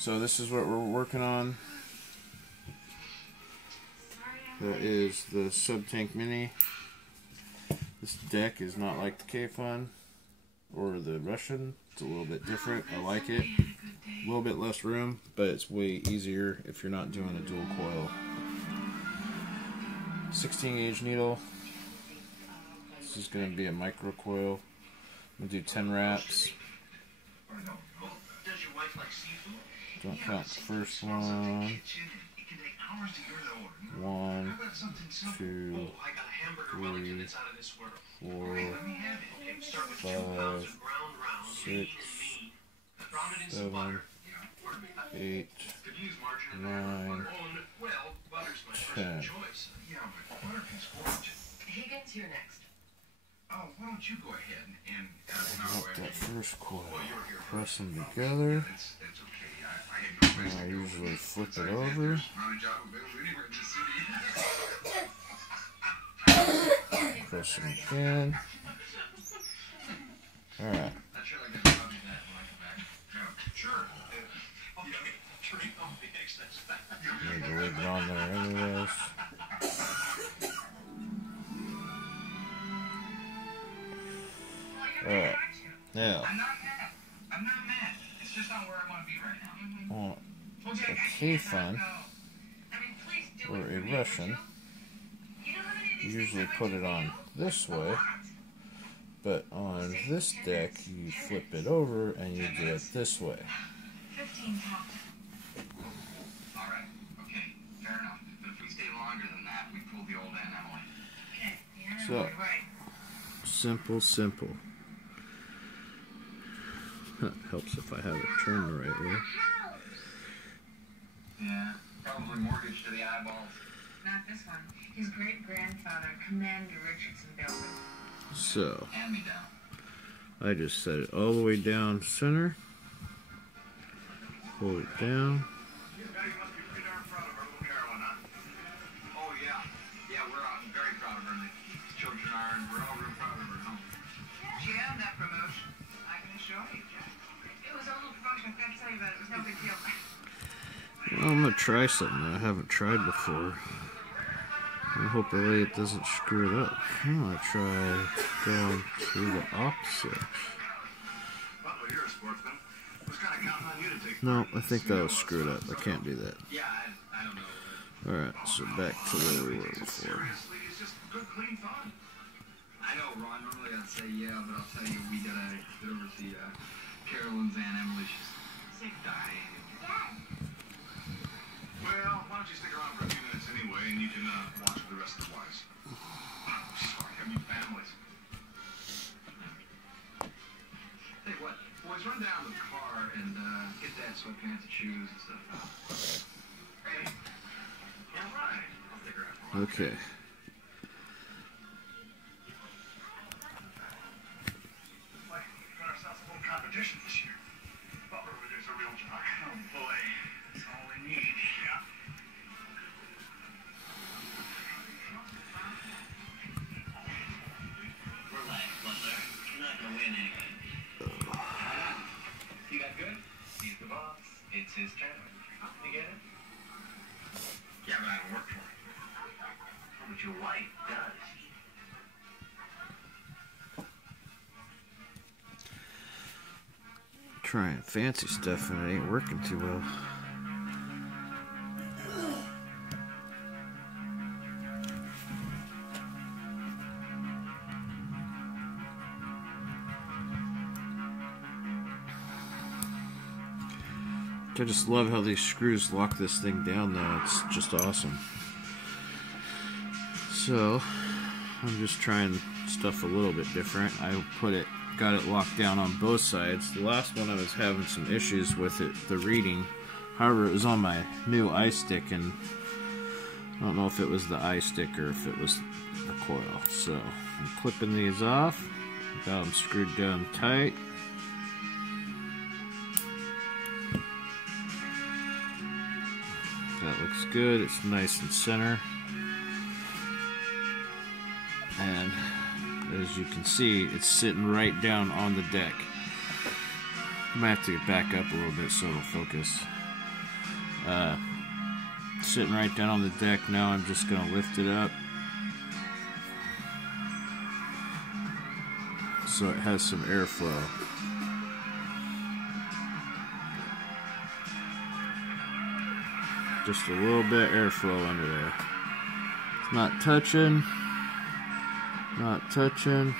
So this is what we're working on. That is the Subtank Mini. This deck is not like the K-Fun or the Russian. It's a little bit different. I like it. A little bit less room, but it's way easier if you're not doing a dual coil. 16 gauge needle. This is going to be a micro coil. I'm going to do 10 wraps. Don't count the first one. 1, 2, 3, 4, 5, 6, 7, 8, 9, 10. Higgins, you're next. Oh, why don't you go ahead and Got that first coil. Press them together. And I usually flip it over. Press them again. Alright. Need to leave it on there anyways. Alright. Now, I'm not mad. It's just not where I want to be right now. on a K-Fun or a Russian, you usually put it on this way, but on this deck you flip it over and you do it this way. 15 top. Alright, okay, fair enough. But if we stay longer than that, we pull the old Aunt Emily. Okay, yeah, So, right. simple. Helps if I have it turned the right way. Yeah, probably mortgage to the eyeballs. Not this one. His great-grandfather, Commander Richardson, built it. So, Hand me down. I just set it all the way down center. Hold it down. You guys must be pretty darn proud of our little Carolyn, huh? Oh, yeah. Yeah, we're very proud of her. The children are, and we're all real proud of her, huh? She had that promotion. I can assure you, Jack. It was a little promotion. I can't tell you about it. It was no big deal. Well, I'm going to try something that I haven't tried before. I hope really it doesn't screw it up. I'm going to try going to the opposite. You're a sportsman. Was kind of counting on you to take. No, I think that was screwed up. I can't do that. Yeah, I don't know. Alright, so back to where we were before. Seriously, it's just good, clean fun. I know, Ron. Normally I'd say yeah, but I'll tell you, we gotta get over to Carolyn's Aunt Emily. She's sick, dying. Well, why don't you stick around for a few minutes anyway, and you can watch with the rest of the wives. Sorry, I mean families. Hey, what? Boys, run down to the car and get that sweatpants and shoes and stuff. Hey. All right. I'll stick around for a while. Okay. Got ourselves a little competition this year. Butler over there's a real jock. Oh boy. That's all we need. Yeah. Relax, Butler. You're not gonna win anything. You got good? He's the boss. It's his turn. You get it? Yeah, but I don't work for him. But your wife does. Trying fancy stuff and it ain't working too well. I just love how these screws lock this thing down though. It's just awesome. So, I'm just trying stuff a little bit different. I got it locked down on both sides. The last one I was having some issues with it, the reading. However, it was on my new eye stick, and I don't know if it was the eye stick or if it was the coil. So, I'm clipping these off. Got them screwed down tight. That looks good. It's nice and center. And as you can see, it's sitting right down on the deck. I might have to get back up a little bit so it'll focus. Sitting right down on the deck now. I'm just going to lift it up so it has some airflow. Just a little bit of airflow under there. It's not touching. Not touching.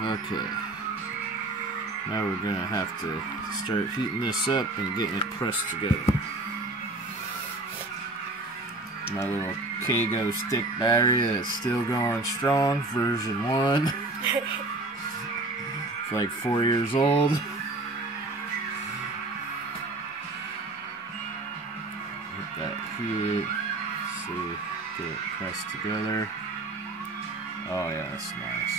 Okay. Now we're gonna have to start heating this up and getting it pressed together. My little Kago stick battery that's still going strong, version 1. It's like 4 years old. Get that heat. See, get it pressed together. Oh yeah, that's nice.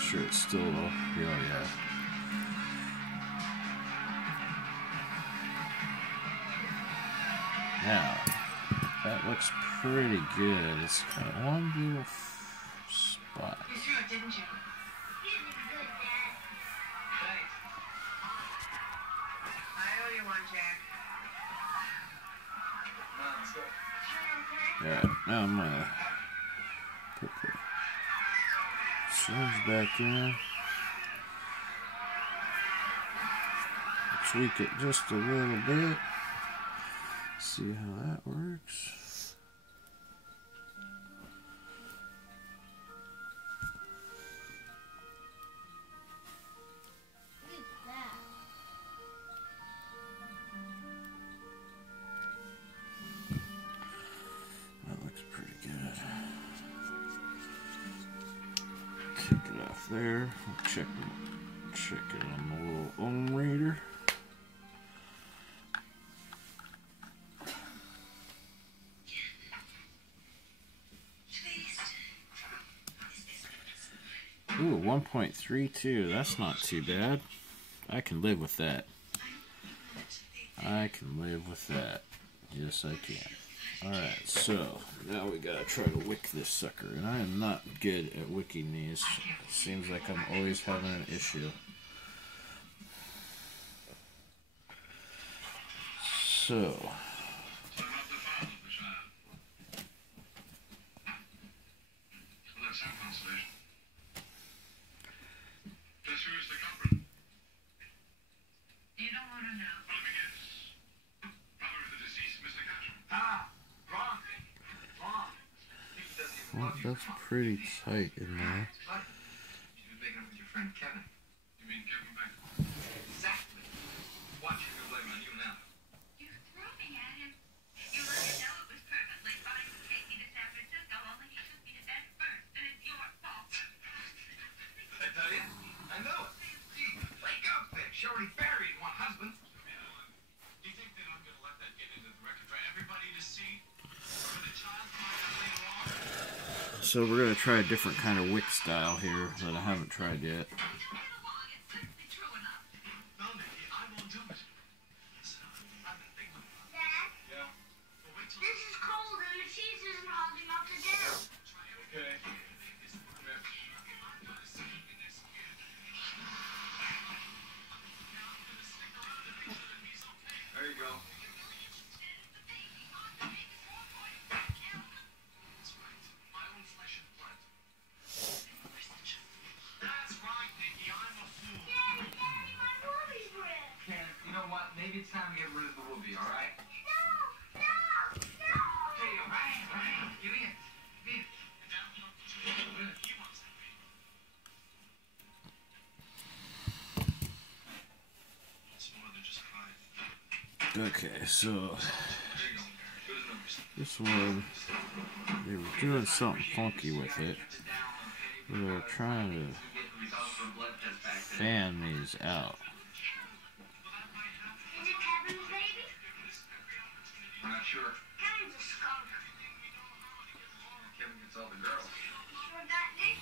Sure it's still real, yeah. Now, that looks pretty good. It's got one little spot. You threw it, didn't you? You did good, Dad. Thanks. I owe you one, Jack. No, it's good. Alright, now I'm gonna put the syringe back in. Tweak it just a little bit. See how that works. That looks pretty good. Kick it off there. Check it on the little ohm reader. Ooh, 1.32. That's not too bad. I can live with that. I can live with that. Yes, I can. Alright, so now we gotta try to wick this sucker. And I am not good at wicking these. It seems like I'm always having an issue. So. You don't want to know. Well, that's pretty tight in there. You've been making up with your friend Kevin. You mean Kevin back? Exactly. Watch you can blame it on you now. You threw me at him. You let me know it was perfectly fine to take me to San Francisco, only he took me to bed first, and it's your fault. Did I tell you? I know it. Gee, wake up, bitch. She already buried one husband. Do you think that I'm going to let that get into the record for everybody to see? For the child later on? So we're going to try a different kind of wick style here that I haven't tried yet. This is cold and the cheese isn't hot enough to do. Okay. There you go. That's right. My own flesh and blood. That's right, Nikki. I'm a fool. Daddy, my movie's red. Ken, you know what? Maybe it's time to get rid of the whoopee, all right? No. Okay, all right. Give me it. Give me it. He wants that baby. It's more than just pride. Okay, so There you go. Here's the numbers. this one, they were doing something funky with it. They were trying to fan these out. Is it Kevin's baby? We're not sure. Kevin's a skunk. Kevin gets all the girls. Sure got Nick.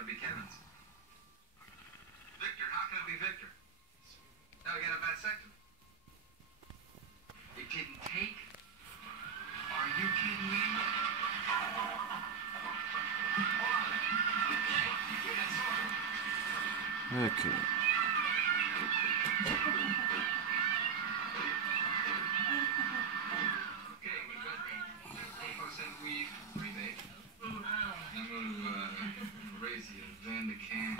gotta be Kevin's. Victor, how can it be Victor? Now we got a vasectomy. It didn't take? Are you kidding me? Okay.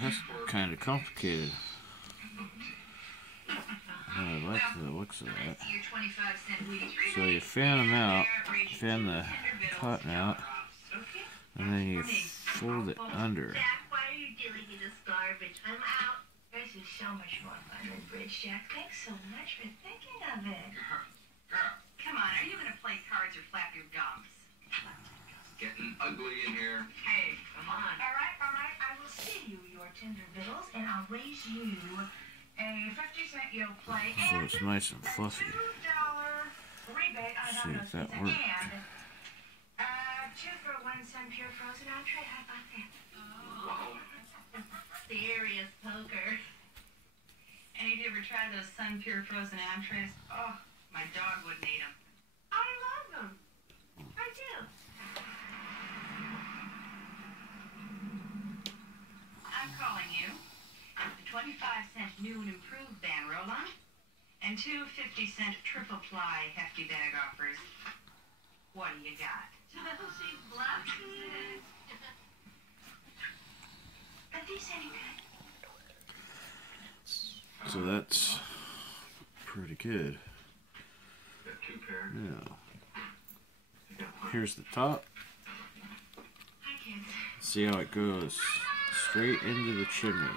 That's kind of complicated. I like the looks of that. So you fan them out, fan the cotton out, and then you fold it under. Why are you dealing in this garbage? I'm out. This is so much more fun than bridge, Jack. Thanks so much for thinking of it. Girl, Come on, are you going to play cards or flap your gums? getting ugly in here. Hey, come on. All right. I will send you your tender victuals, and I'll raise you a 50-cent you'll play. So it's nice and fluffy. $2 rebate on See if that works. And 2 for 1 Sun Pure frozen entree. How about that? Oh. Serious poker. Any of you ever tried those Sun Pure frozen entrees? Oh, my dog wouldn't eat them. I love them. I do. I'm calling you. The 25-cent new and improved band roll-on, and 2 50-cent triple ply hefty bag offers. What do you got? She's bluffing. Are these any good? So that's pretty good. Got 2 pairs. Yeah. Here's the top. Hi, kids. See how it goes straight into the chimney.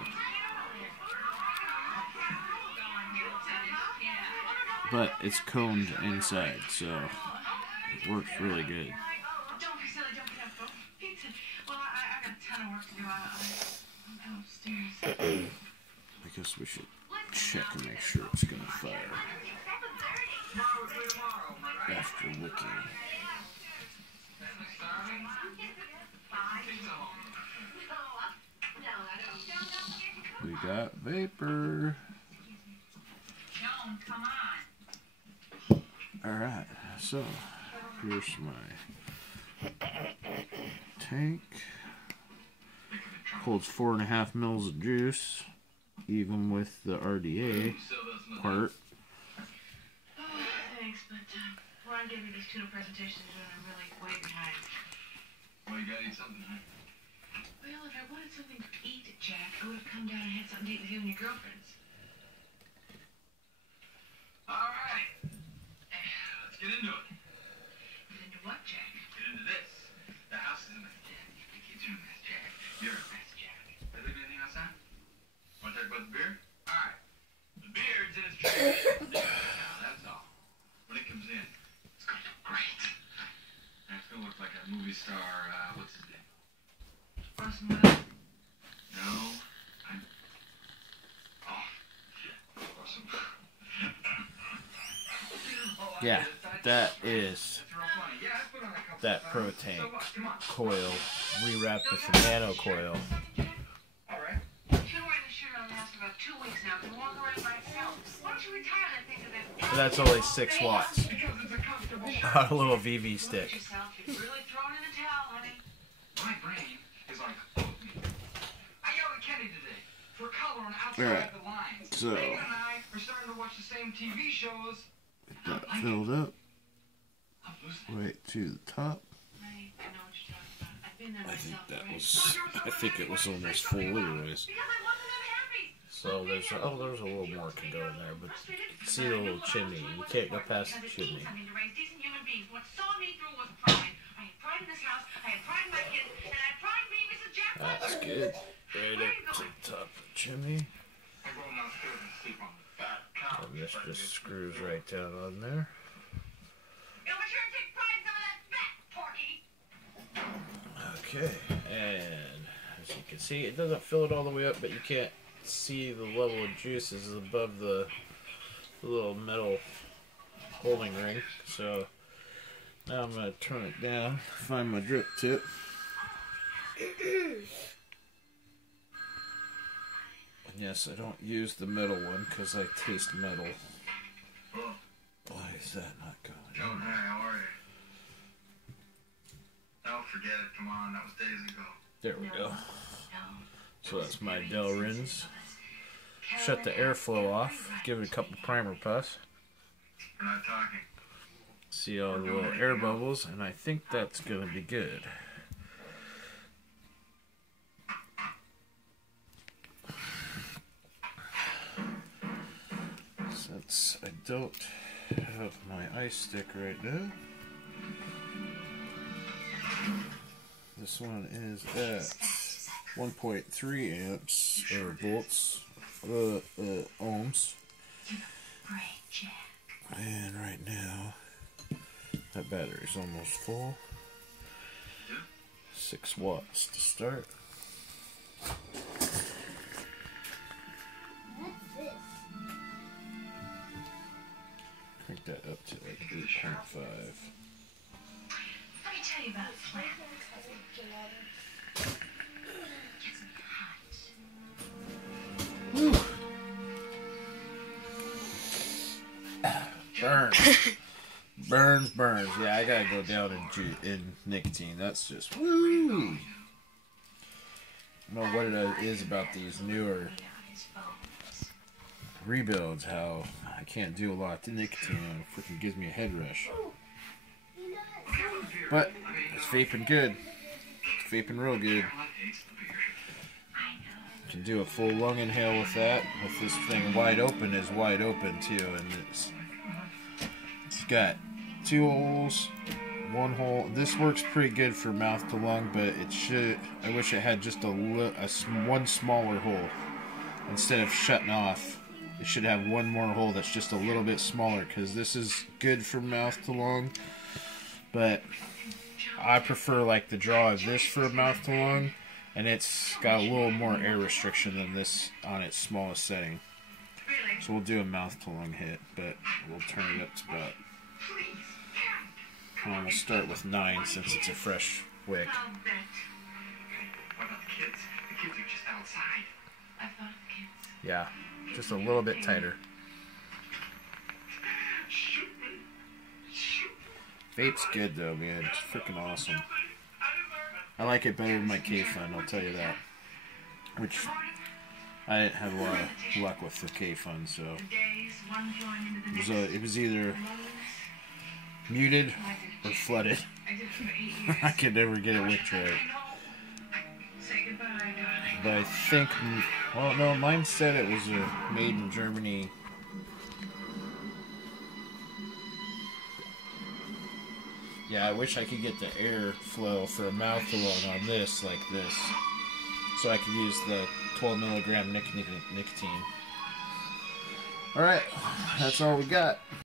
But it's coned inside, so it works really good. Don't be silly, don't get up. Pizza. Well, I got a ton of work to do. I'm upstairs. I guess we should check and make sure it's gonna fire after wicking. We got vapor. Joan, come on. Alright, so here's my tank. Holds 4.5 mils of juice, even with the RDA part. Oh, thanks, but Ron gave me this tuna presentation and I'm really way behind. Well, you gotta eat something, huh? Well, if I wanted something to eat, Jack, I would have come down and had something to eat with you and your girlfriends. All right. Let's get into it. Get into what, Jack? Get into this. The house is a mess, Jack. The kids are a mess, Jack. You're a mess, Jack. Did I leave anything else out? Want to talk about the beer? All right. The beer's in its tree. Now, that's all. When it comes in, it's going to look great. And it's going to look like a movie star, what's his name? Orson Welles? No. Oh, shit. Awesome. Yeah, that is that Pro Tank coil rewrapped with the nano coil. Alright. Been wearing this shirt on the house for about 2 weeks now. I've been walking around myself. Why don't you retire that thing to that? So that's only 6 watts Because it's a comfortable on a little VV stick. Yourself. You're really throwing in the towel, honey. My brain is like, I yelled at Kenny today for coloring outside Alright, the lines. so Megan and I are starting to watch the same TV shows. that filled up I'm losing it. right to the top. Right, I know what you're talking about. I've been there I think myself. that right? was, I think it was almost full anyways. Because I wasn't unhappy. So there's a little more can go in there, but you can see the little chimney. You can't go past the chimney. I mean, to raise decent human beings. What saw me through was pride. I had pride in this house. I had pride in my kids, and I had pride in being Mrs. Jack. That's good. Right up to the top of the chimney. I go downstairs and sleep on the fat couch. And this just screws right down on there. You'll be sure to take pride in some of that fat, Porky. Okay, and as you can see, it doesn't fill it all the way up, but you can't see the level of juices above the little metal holding ring. So now I'm going to turn it down, find my drip tip. Yes, I don't use the metal one because I taste metal. Why is that not going? Joe, hi, how are you? Oh, forget it. Come on, that was days ago. There we go. So that's my Del Rins. Shut the airflow off. Give it a couple primer puffs. We're not talking. See all the little air bubbles, and I think that's gonna be good. Since I don't have my ice stick right now, this one is at 1.3 amps or volts, ohms. And right now, that battery's almost full. 6 watts to start. Crank that up to like 8.5. Let me tell you about a plan. Burns. Burns. Yeah, I gotta go down in nicotine. That's just woo. I don't know what it is about these newer rebuilds. How I can't do a lot to nicotine and it freaking gives me a head rush. But it's vaping good. It's vaping real good. Can do a full lung inhale with that. With this thing wide open is wide open too, and it's got 2 holes, 1 hole. This works pretty good for mouth to lung, but it should. I wish it had just one smaller hole instead of shutting off. It should have one more hole that's just a little bit smaller, because this is good for mouth to lung, but I prefer like the draw of this for mouth to lung, and it's got a little more air restriction than this on its smallest setting. So we'll do a mouth to lung hit, but we'll turn it up to about. We'll start with 9 since it's a fresh wick. What about the kids? The kids are just outside. I thought of the kids. Yeah, just a little bit tighter. Vape's good though, man. It's freaking awesome. I like it better than my K-Fun, I'll tell you that. Which I didn't have a lot of luck with the K-Fun, so it was either muted or flooded. I could never get it wicked right. But I think, well, no, mine said it was made in Germany. Yeah, I wish I could get the airflow for a mouth to lung on this like this, so I could use the 12 milligram nicotine. All right, that's all we got.